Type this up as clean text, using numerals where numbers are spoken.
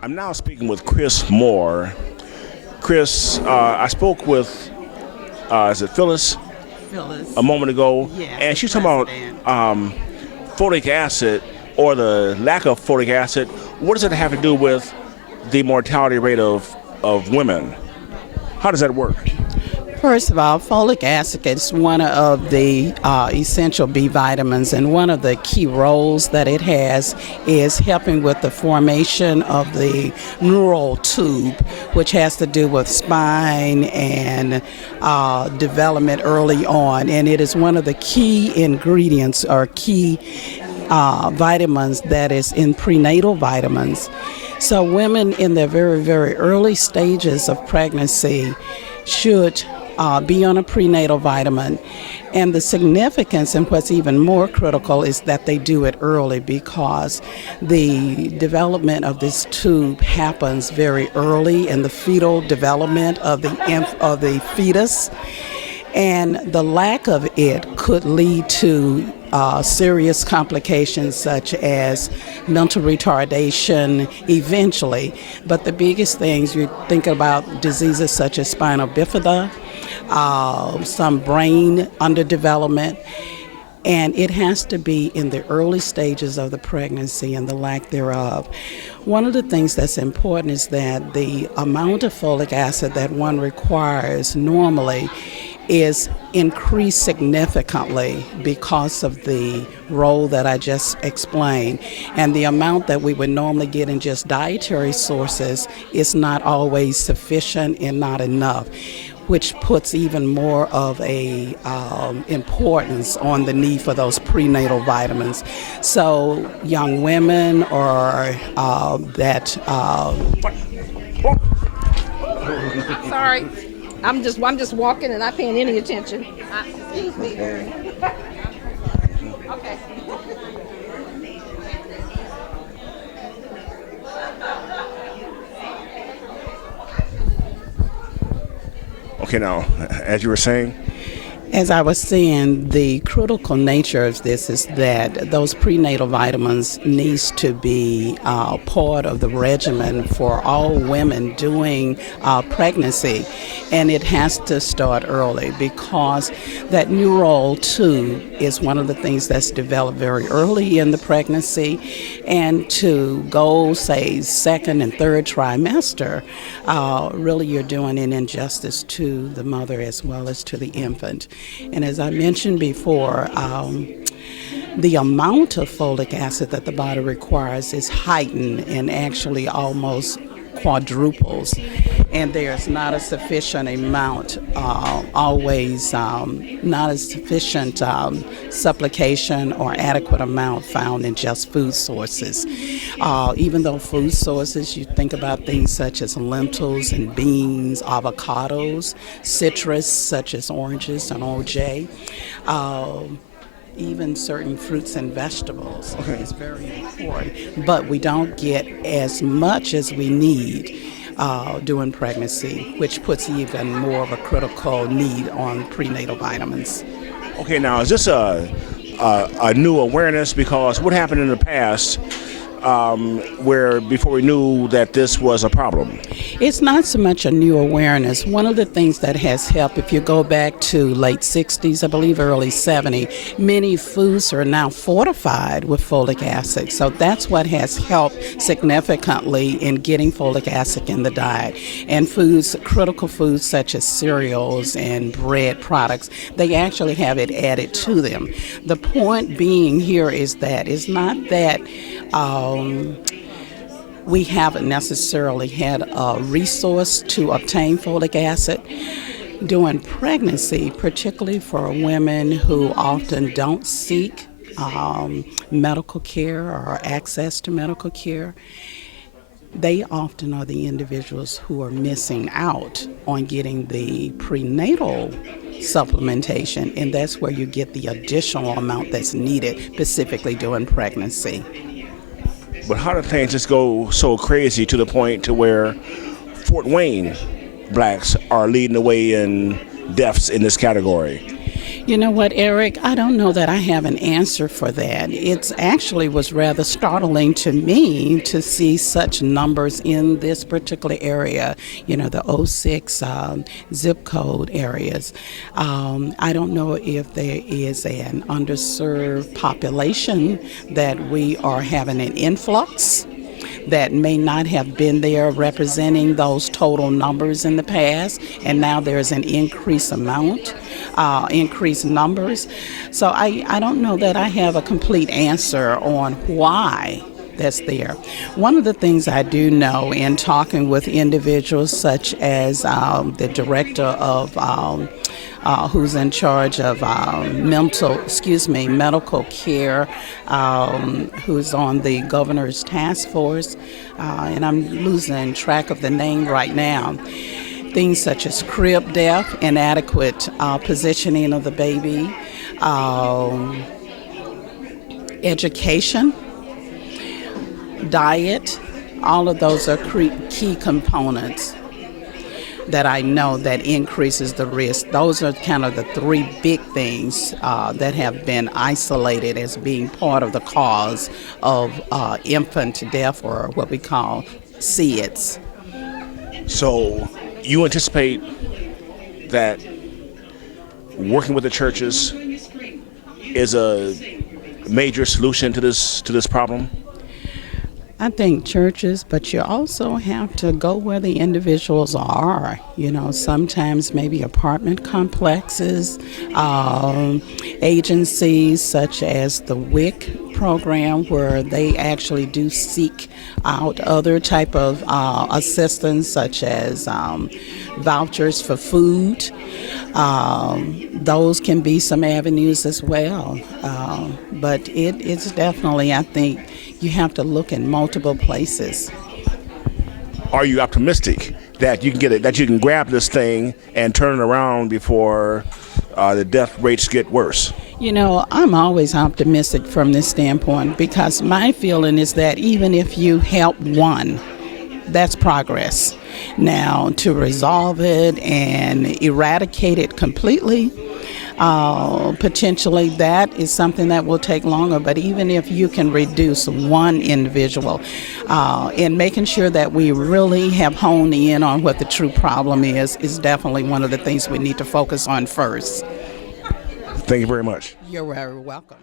I'm now speaking with Chris Moore. Chris, I spoke with, is it Phyllis, a Phyllis. moment ago, Yes, and the she's talking president. about folic acid or the lack of folic acid. What does it have to do with the mortality rate of women? How does that work? First of all, folic acid is one of the essential B vitamins, and one of the key roles that it has is helping with the formation of the neural tube, which has to do with spine and development early on. And it is one of the key ingredients or key vitamins that is in prenatal vitamins. So women in their very, very early stages of pregnancy should be on a prenatal vitamin. And the significance and what's even more critical is that they do it early, because the development of this tube happens very early in the fetal development of the fetus. And the lack of it could lead to serious complications such as mental retardation eventually. But the biggest things, you think about diseases such as spinal bifida, some brain underdevelopment, and it has to be in the early stages of the pregnancy and the lack thereof. One of the things that's important is that the amount of folic acid that one requires normally is increased significantly because of the role that I just explained. And the amount that we would normally get in just dietary sources is not always sufficient and not enough, which puts even more of a importance on the need for those prenatal vitamins. So young women or that... Sorry. I'm just walking and not paying any attention. Excuse me. Okay. Okay, now, as you were saying, As I was saying, the critical nature of this is that those prenatal vitamins needs to be part of the regimen for all women during pregnancy, and it has to start early, because that neural tube is one of the things that's developed very early in the pregnancy, and to go, say, second and third trimester, really you're doing an injustice to the mother as well as to the infant. And as I mentioned before, the amount of folic acid that the body requires is heightened and actually almost quadruples. And there's not a sufficient amount, always not a sufficient supplication or adequate amount found in just food sources. Even though food sources, you think about things such as lentils and beans, avocados, citrus such as oranges and OJ, even certain fruits and vegetables is very important. But we don't get as much as we need during pregnancy, which puts even more of a critical need on prenatal vitamins. okay, now is this a new awareness? Because what happened in the past where before we knew that this was a problem? It's not so much a new awareness. One of the things that has helped, if you go back to late 60s, I believe early 70s, many foods are now fortified with folic acid. So that's what has helped significantly in getting folic acid in the diet. And foods, critical foods such as cereals and bread products, they actually have it added to them. The point being here is that it's not that we haven't necessarily had a resource to obtain folic acid during pregnancy, particularly for women who often don't seek medical care or access to medical care. They often are the individuals who are missing out on getting the prenatal supplementation, and that's where you get the additional amount that's needed specifically during pregnancy. But how did things just go so crazy to the point to where Fort Wayne blacks are leading the way in deaths in this category? You know what, Eric? I don't know that I have an answer for that. It actually was rather startling to me to see such numbers in this particular area, the '06 zip code areas. I don't know if there is an underserved population that we are having an influx that may not have been there representing those total numbers in the past, and now there's an increased numbers. So I don't know that I have a complete answer on why that's there. One of the things I do know in talking with individuals such as the director of who's in charge of medical care, who's on the governor's task force, and I'm losing track of the name right now. Things such as crib death, inadequate positioning of the baby, education, diet, all of those are key components that I know that increases the risk. Those are kind of the three big things that have been isolated as being part of the cause of infant death, or what we call SIDS. So you anticipate that working with the churches is a major solution to this problem? I think churches, but you also have to go where the individuals are. Sometimes maybe apartment complexes, agencies such as the WIC program, where they actually do seek out other type of assistance, such as vouchers for food. Those can be some avenues as well. But it's definitely, I think, you have to look in multiple places. Are you optimistic that you can get it, that you can grab this thing and turn it around before the death rates get worse? I'm always optimistic from this standpoint, because my feeling is that even if you help one, that's progress. Now, to resolve it and eradicate it completely, potentially that is something that will take longer. But even if you can reduce one individual, and making sure that we really have honed in on what the true problem is definitely one of the things we need to focus on first. Thank you very much. You're very welcome.